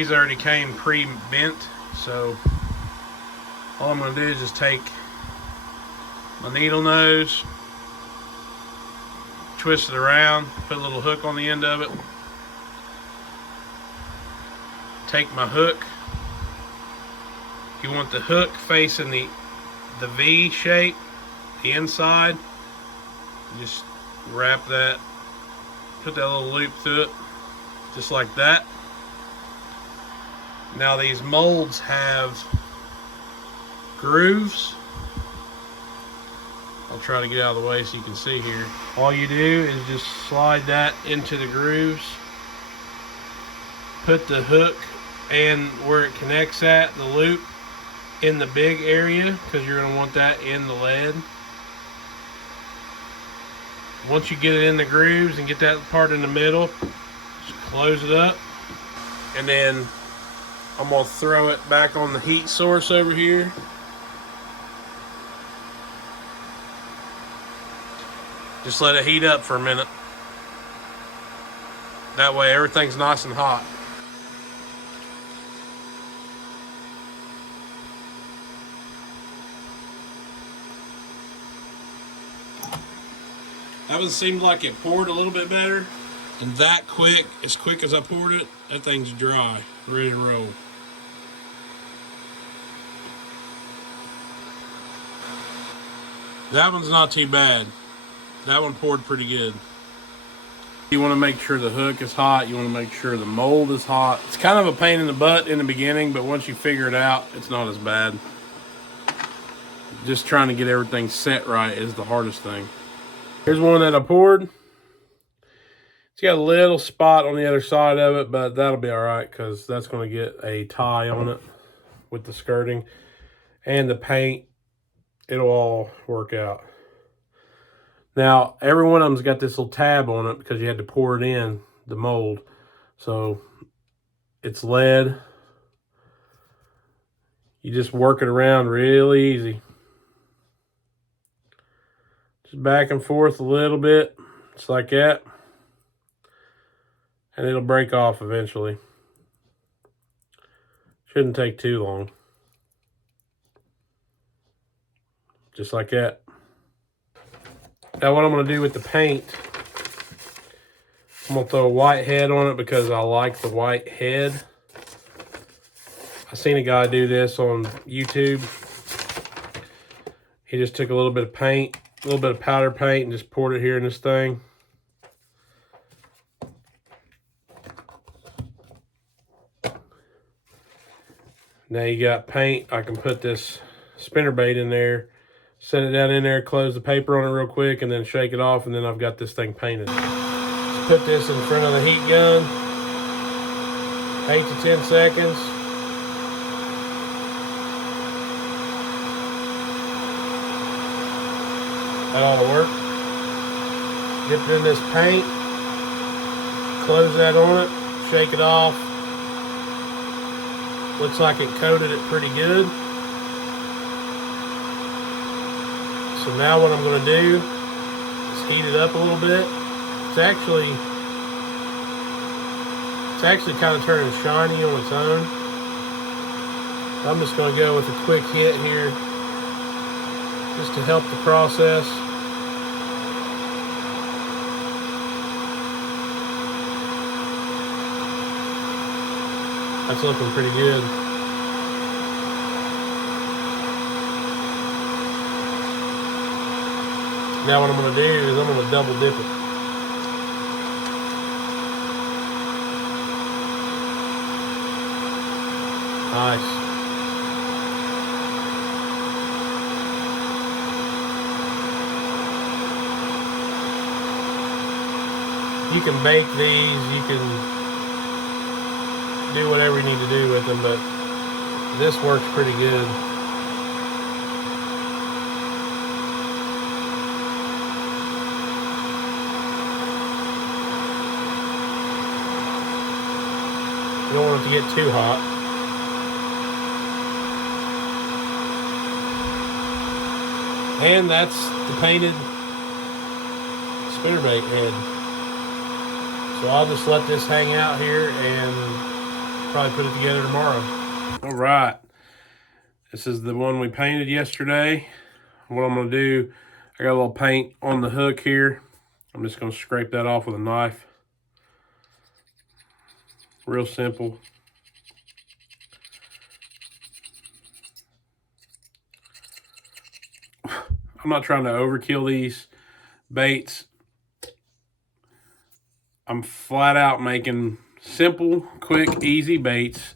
These already came pre-bent, so all I'm going to do is just take my needle nose, twist it around, put a little hook on the end of it, take my hook. You want the hook facing the V shape, the inside. Just wrap that, put that little loop through it, just like that. Now these molds have grooves. I'll try to get out of the way so you can see here. All you do is just slide that into the grooves, put the hook and where it connects at, the loop, in the big area, because you're going to want that in the lead. Once you get it in the grooves and get that part in the middle, just close it up, and then I'm going to throw it back on the heat source over here. Just let it heat up for a minute. That way everything's nice and hot. That one seemed like it poured a little bit better. And that quick, as quick as I poured it, that thing's dry, ready to roll. That one's not too bad. That one poured pretty good. You want to make sure the hook is hot. You want to make sure the mold is hot. It's kind of a pain in the butt in the beginning, but once you figure it out, it's not as bad. Just trying to get everything set right is the hardest thing. Here's one that I poured. It's got a little spot on the other side of it, but that'll be all right because that's going to get a tie on it with the skirting and the paint. It'll all work out. Now, every one of them's got this little tab on it because you had to pour it in, the mold. So, it's lead. You just work it around real easy. Just back and forth a little bit, just like that. And it'll break off eventually. Shouldn't take too long. Just like that. Now what I'm going to do with the paint, I'm going to throw a white head on it because I like the white head. I seen a guy do this on YouTube. He just took a little bit of paint, a little bit of powder paint, and just poured it here in this thing. Now you got paint. I can put this spinnerbait in there, set it down in there, close the paper on it real quick, and then shake it off, and then I've got this thing painted. Just put this in front of the heat gun, 8 to 10 seconds. That ought to work. Dip it in this paint, close that on it, shake it off. Looks like it coated it pretty good. So now what I'm going to do is heat it up a little bit. It's actually kind of turning shiny on its own. I'm just going to go with a quick hit here just to help the process. That's looking pretty good. Now what I'm going to do is I'm going to double dip it. Nice. You can bake these, you can do whatever you need to do with them, but this works pretty good. You don't want it to get too hot. And that's the painted spinnerbait head. So I'll just let this hang out here and Probably put it together tomorrow. All right. This is the one we painted yesterday. What I'm going to do, I got a little paint on the hook here. I'm just going to scrape that off with a knife. Real simple. I'm not trying to overkill these baits. I'm flat out making simple, quick, easy baits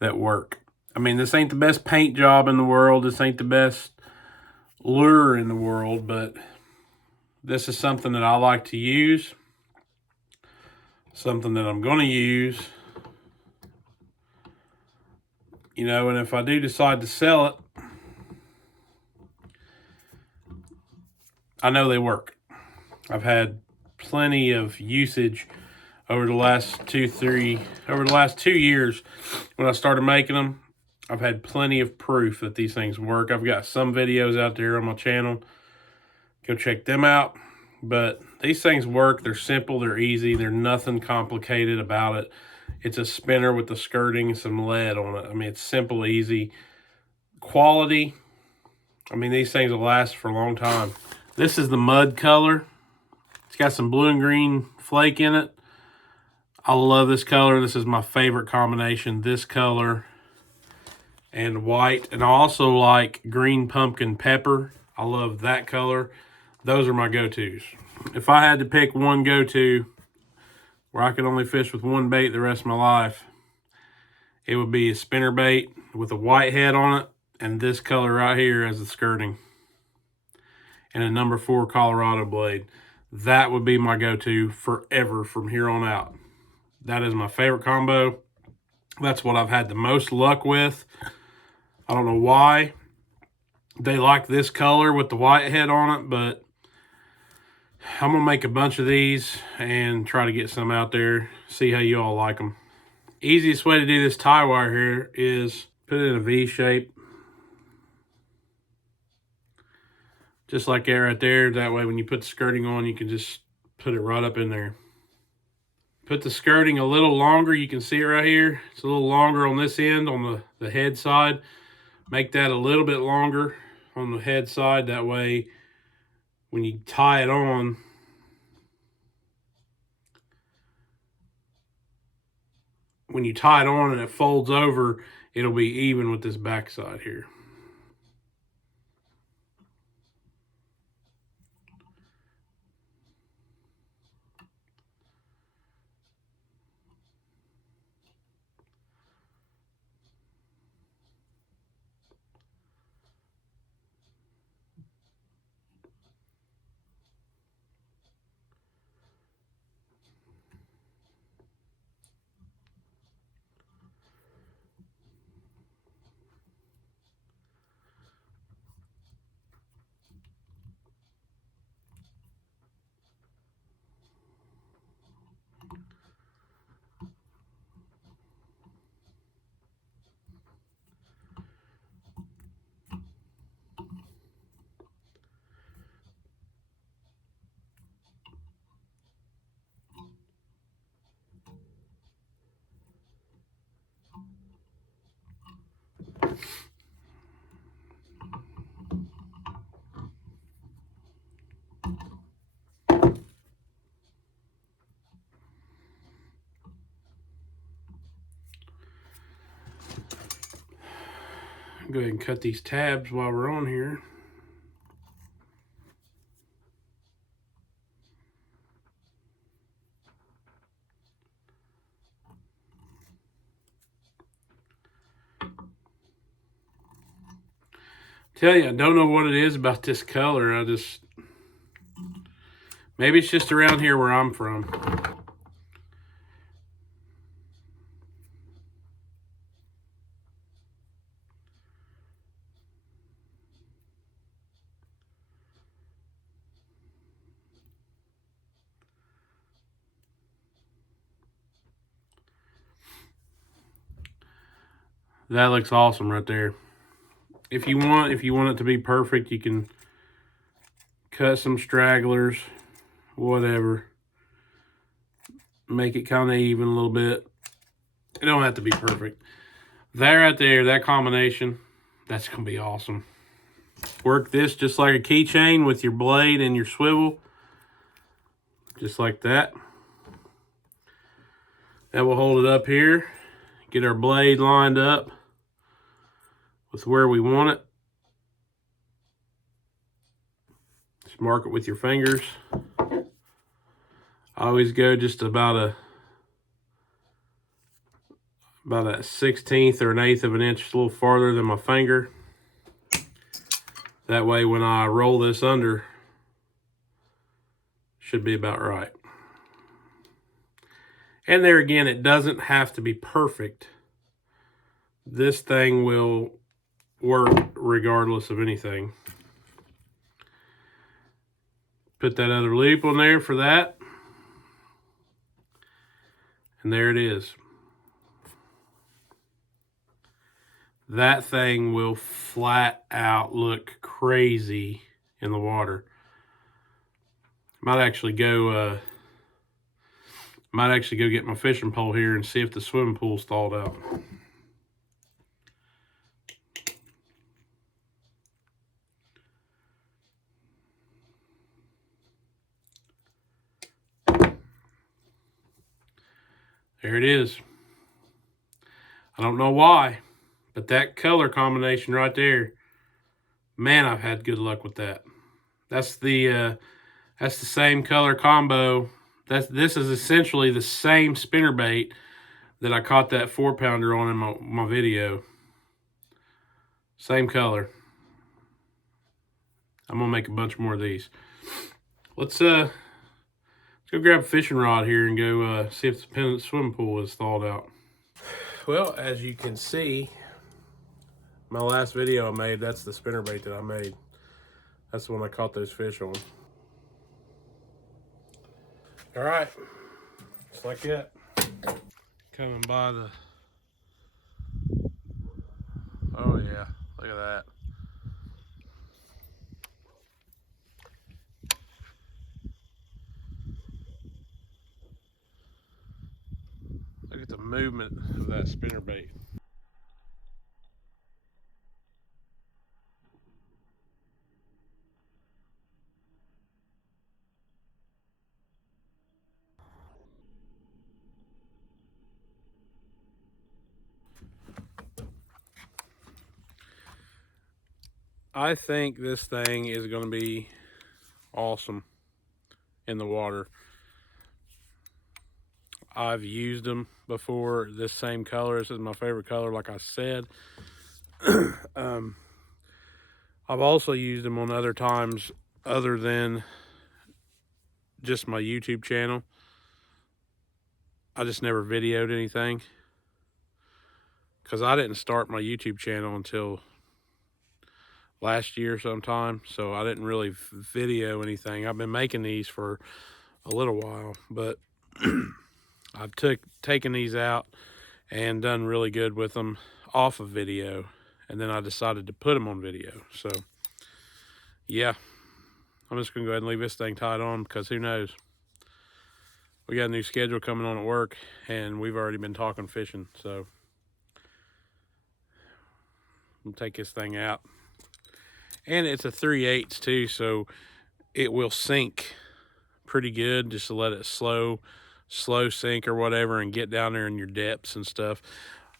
that work. I mean, this ain't the best paint job in the world. This ain't the best lure in the world, but this is something that I like to use. Something that I'm going to use. You know, and if I do decide to sell it, I know they work. I've had plenty of usage over the last 2 years when I started making them. I've had plenty of proof that these things work. I've got some videos out there on my channel. Go check them out. But these things work. They're simple. They're easy. There's nothing complicated about it. It's a spinner with the skirting and some lead on it. I mean, it's simple, easy. Quality. I mean, these things will last for a long time. This is the mud color. It's got some blue and green flake in it. I love this color. This is my favorite combination. This color and white. And I also like green pumpkin pepper. I love that color. Those are my go-tos. If I had to pick one go-to where I could only fish with one bait the rest of my life, it would be a spinnerbait with a white head on it and this color right here as the skirting. And a number 4 Colorado blade. That would be my go-to forever from here on out. That is my favorite combo. That's what I've had the most luck with. I don't know why they like this color with the white head on it, but I'm going to make a bunch of these and try to get some out there, see how you all like them. Easiest way to do this tie wire here is put it in a V shape. Just like that right there. That way when you put the skirting on, you can just put it right up in there. Put the skirting a little longer. You can see it right here. It's a little longer on this end, on the head side. Make that a little bit longer on the head side. That way when you tie it on, and it folds over, it'll be even with this back side here. Go ahead and cut these tabs while we're on here. Tell you, I don't know what it is about this color. Maybe it's just around here where I'm from. That looks awesome right there. If you want it to be perfect, you can cut some stragglers, whatever. Make it kind of even a little bit. It don't have to be perfect. That right there, that combination, that's going to be awesome. Work this just like a keychain with your blade and your swivel. Just like that. That will hold it up here. Get our blade lined up with where we want it. Just mark it with your fingers. I always go just about a 1/16 or 1/8 of an inch, a little farther than my finger. That way when I roll this under, should be about right. And there again, it doesn't have to be perfect. This thing will work regardless of anything. Put that other loop on there for that. And there it is. That thing will flat out look crazy in the water. Might actually go get my fishing pole here and see if the swimming pool's thawed out. There it is. I don't know why, but that color combination right there, man, I've had good luck with that. That's the same color combo. This is essentially the same spinnerbait that I caught that 4-pounder on in my video. Same color. I'm gonna make a bunch more of these. Let's go grab a fishing rod here and go see if the swimming pool is thawed out. Well, as you can see, my last video I made, that's the spinnerbait that I made. That's the one I caught those fish on. All right, just like that. Coming by the, oh yeah, look at that. Look at the movement of that spinnerbait. I think this thing is going to be awesome in the water. I've used them before. This same color, this is my favorite color, like I said. I've also used them on other times other than just my YouTube channel. I just never videoed anything because I didn't start my YouTube channel until last year sometime, so I didn't really video anything. I've been making these for a little while, but I've taken these out and done really good with them off of video, and then I decided to put them on video. So yeah, I'm just gonna go ahead and leave this thing tied on because who knows, we got a new schedule coming on at work and we've already been talking fishing. So we'll take this thing out, and it's a 3/8 too, so it will sink pretty good. Just to let it slow sink or whatever and get down there in your depths and stuff.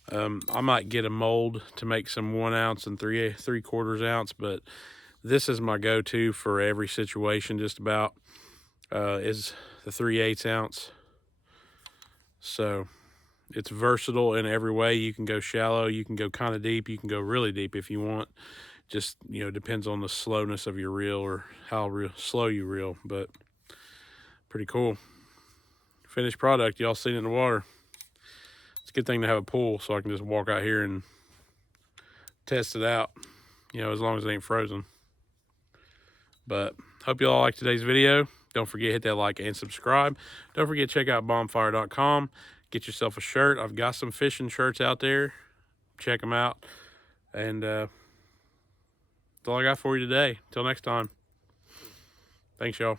I might get a mold to make some 1 ounce and 3/4 ounce, but this is my go-to for every situation just about, is the 3/8 ounce. So it's versatile in every way. You can go shallow, you can go kind of deep, you can go really deep if you want. Just, you know, depends on the slowness of your reel or how slow you reel, but pretty cool. Finished product, y'all seen it in the water. It's a good thing to have a pool so I can just walk out here and test it out, you know, as long as it ain't frozen. But hope you all like today's video. Don't forget, hit that like and subscribe. Don't forget, check out bonfire.com. Get yourself a shirt. I've got some fishing shirts out there. Check them out. And that's all I got for you today. Till next time. Thanks, y'all.